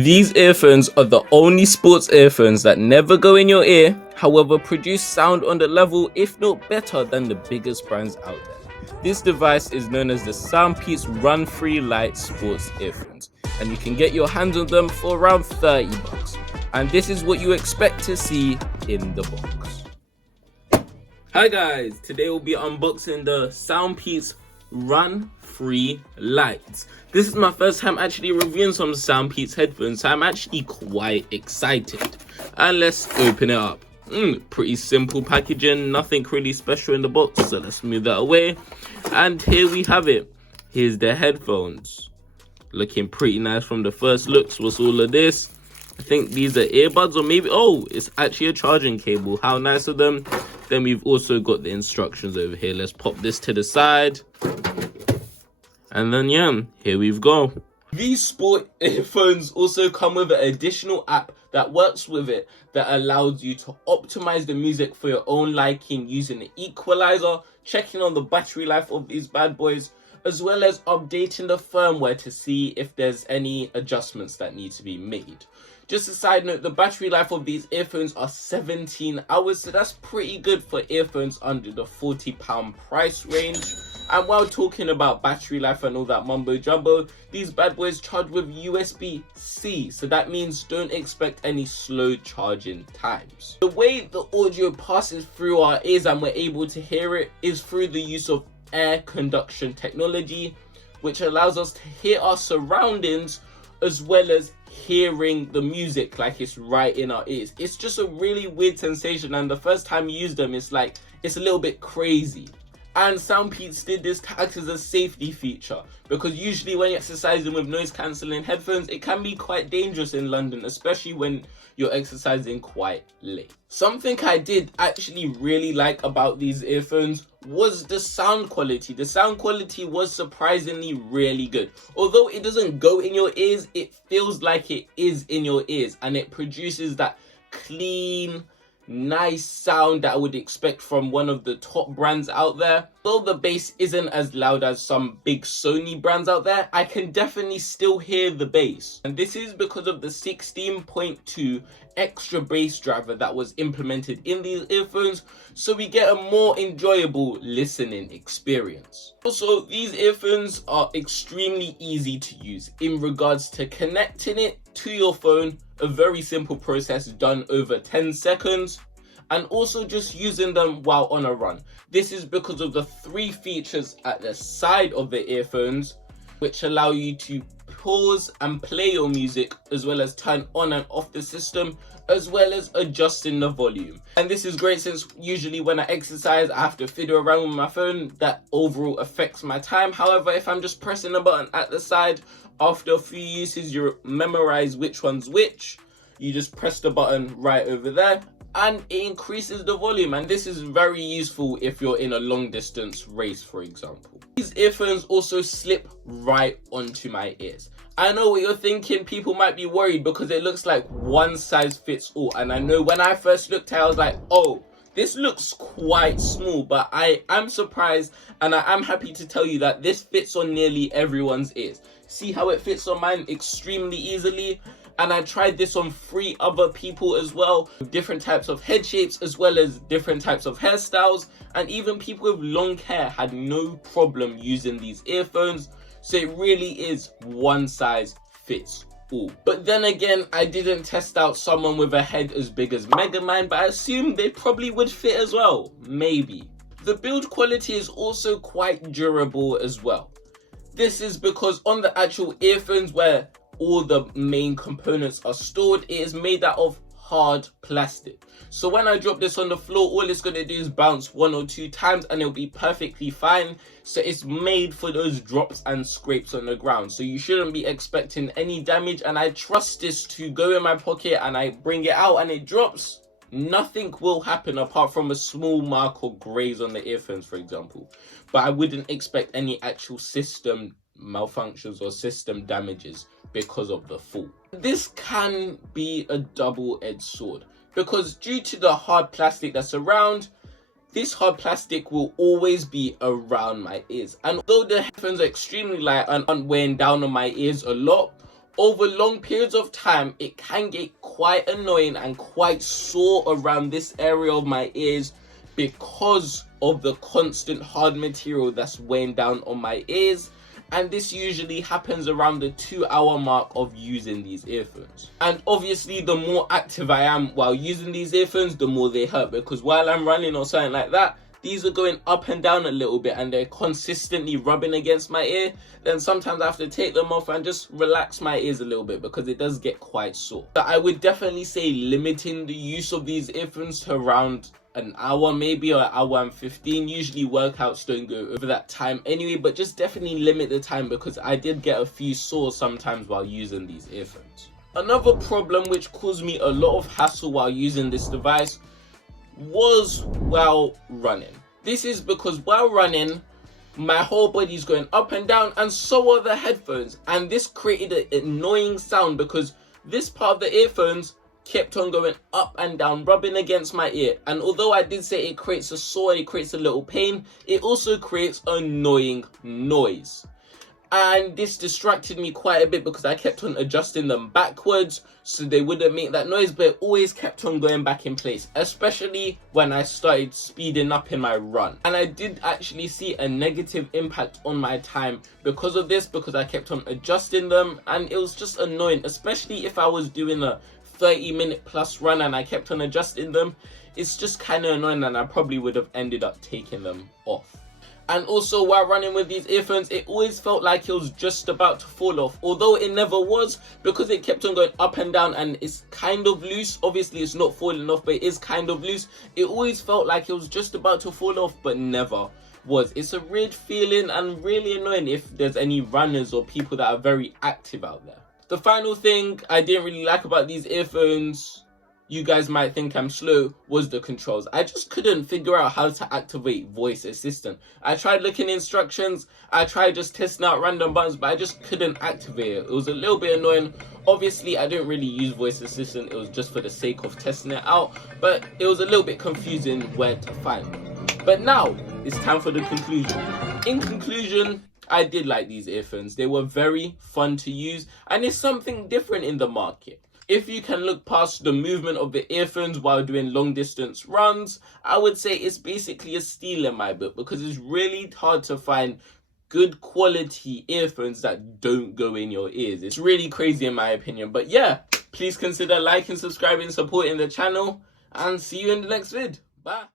These earphones are the only sports earphones that never go in your ear, however produce sound on the level if not better than the biggest brands out there. This device is known as the Soundpeats Runfree Lite sports earphones, and you can get your hands on them for around $30. And this is what you expect to see in the box. Hi guys, today we'll be unboxing the Soundpeats Runfree Lite. This is my first time actually reviewing some Soundpeats headphones, so I'm actually quite excited. And let's open it up. Pretty simple packaging, nothing really special in the box, so let's move that away. And here we have it. Here's the headphones. Looking pretty nice from the first looks. What's all of this? I think these are earbuds, or maybe, oh, it's actually a charging cable. How nice of them. Then we've also got the instructions over here. Let's pop this to the side. And then, yeah, here we go. These sport earphones also come with an additional app that works with it that allows you to optimize the music for your own liking using an equalizer, checking on the battery life of these bad boys, as well as updating the firmware to see if there's any adjustments that need to be made. Just a side note, the battery life of these earphones are 17 hours, so that's pretty good for earphones under the £40 price range. And while talking about battery life and all that mumbo jumbo, these bad boys charge with USB-C, so that means don't expect any slow charging times. The way the audio passes through our ears and we're able to hear it is through the use of air conduction technology, which allows us to hear our surroundings as well as hearing the music like it's right in our ears. It's just a really weird sensation, and the first time you use them, it's like, it's a little bit crazy. And Soundpeats did this to act as a safety feature, because usually when you're exercising with noise cancelling headphones, it can be quite dangerous in London, especially when you're exercising quite late. Something I did actually really like about these earphones was the sound quality. The sound quality was surprisingly really good. Although it doesn't go in your ears, it feels like it is in your ears, and it produces that clean, nice sound that I would expect from one of the top brands out there. Though the bass isn't as loud as some big Sony brands out there, I can definitely still hear the bass. And this is because of the 16.2 extra bass driver that was implemented in these earphones, so we get a more enjoyable listening experience. Also, these earphones are extremely easy to use in regards to connecting it to your phone. A very simple process done over 10 seconds, and also just using them while on a run. This is because of the 3 features at the side of the earphones, which allow you to pause and play your music, as well as turn on and off the system, as well as adjusting the volume. And this is great since usually when I exercise, I have to fiddle around with my phone. That overall affects my time. However, if I'm just pressing a button at the side, after a few uses, you memorize which one's which. You just press the button right over there, and it increases the volume. And this is very useful if you're in a long distance race, for example. These earphones also slip right onto my ears. I know what you're thinking. People might be worried because it looks like one size fits all. And I know when I first looked at it, I was like, oh, this looks quite small, but I'm surprised, and I am happy to tell you that this fits on nearly everyone's ears. See how it fits on mine extremely easily? And I tried this on 3 other people as well, with different types of head shapes as well as different types of hairstyles, and even people with long hair had no problem using these earphones. So it really is one size fits all. But then again, I didn't test out someone with a head as big as Megamind, but I assume they probably would fit as well, maybe. The build quality is also quite durable as well. This is because on the actual earphones where all the main components are stored, it is made out of hard plastic. So when I drop this on the floor, all it's going to do is bounce 1 or 2 times and it'll be perfectly fine. So it's made for those drops and scrapes on the ground, so you shouldn't be expecting any damage. And I trust this to go in my pocket, and I bring it out and it drops, nothing will happen apart from a small mark or graze on the earphones, for example. But I wouldn't expect any actual system malfunctions or system damages because of the fall. This can be a double-edged sword, because due to the hard plastic that's around, this hard plastic will always be around my ears. And although the headphones are extremely light and aren't weighing down on my ears a lot, over long periods of time, it can get quite annoying and quite sore around this area of my ears because of the constant hard material that's weighing down on my ears. And this usually happens around the 2-hour mark of using these earphones. And obviously the more active I am while using these earphones, the more they hurt, because while I'm running or something like that, these are going up and down a little bit and they're consistently rubbing against my ear. Then sometimes I have to take them off and just relax my ears a little bit because it does get quite sore. So I would definitely say limiting the use of these earphones to around an hour, maybe, or an hour and 15. Usually workouts don't go over that time anyway, but just definitely limit the time because I did get a few sores sometimes while using these earphones. Another problem which caused me a lot of hassle while using this device was while running. This is because while running, my whole body's going up and down, and so are the headphones, and this created an annoying sound because this part of the earphones kept on going up and down, rubbing against my ear. And although I did say it creates a sore, it creates a little pain, it also creates annoying noise. And this distracted me quite a bit because I kept on adjusting them backwards so they wouldn't make that noise, but it always kept on going back in place, especially when I started speeding up in my run. And I did actually see a negative impact on my time because of this, because I kept on adjusting them, and it was just annoying, especially if I was doing a 30-minute plus run and I kept on adjusting them. It's just kind of annoying, and I probably would have ended up taking them off. And also while running with these earphones, it always felt like it was just about to fall off, although it never was, because it kept on going up and down and it's kind of loose. Obviously it's not falling off, but it is kind of loose. It always felt like it was just about to fall off, but never was. It's a weird feeling and really annoying if there's any runners or people that are very active out there. The final thing I didn't really like about these earphones, you guys might think I'm slow, was the controls. I just couldn't figure out how to activate voice assistant. I tried looking instructions, I tried just testing out random buttons, but I just couldn't activate it. It was a little bit annoying. Obviously I didn't really use voice assistant, it was just for the sake of testing it out, but it was a little bit confusing where to find it. But now it's time for the conclusion. In conclusion, I did like these earphones. They were very fun to use, and it's something different in the market. If you can look past the movement of the earphones while doing long distance runs, I would say it's basically a steal in my book, because it's really hard to find good quality earphones that don't go in your ears. It's really crazy in my opinion. But yeah, please consider liking, subscribing, supporting the channel, and see you in the next vid. Bye.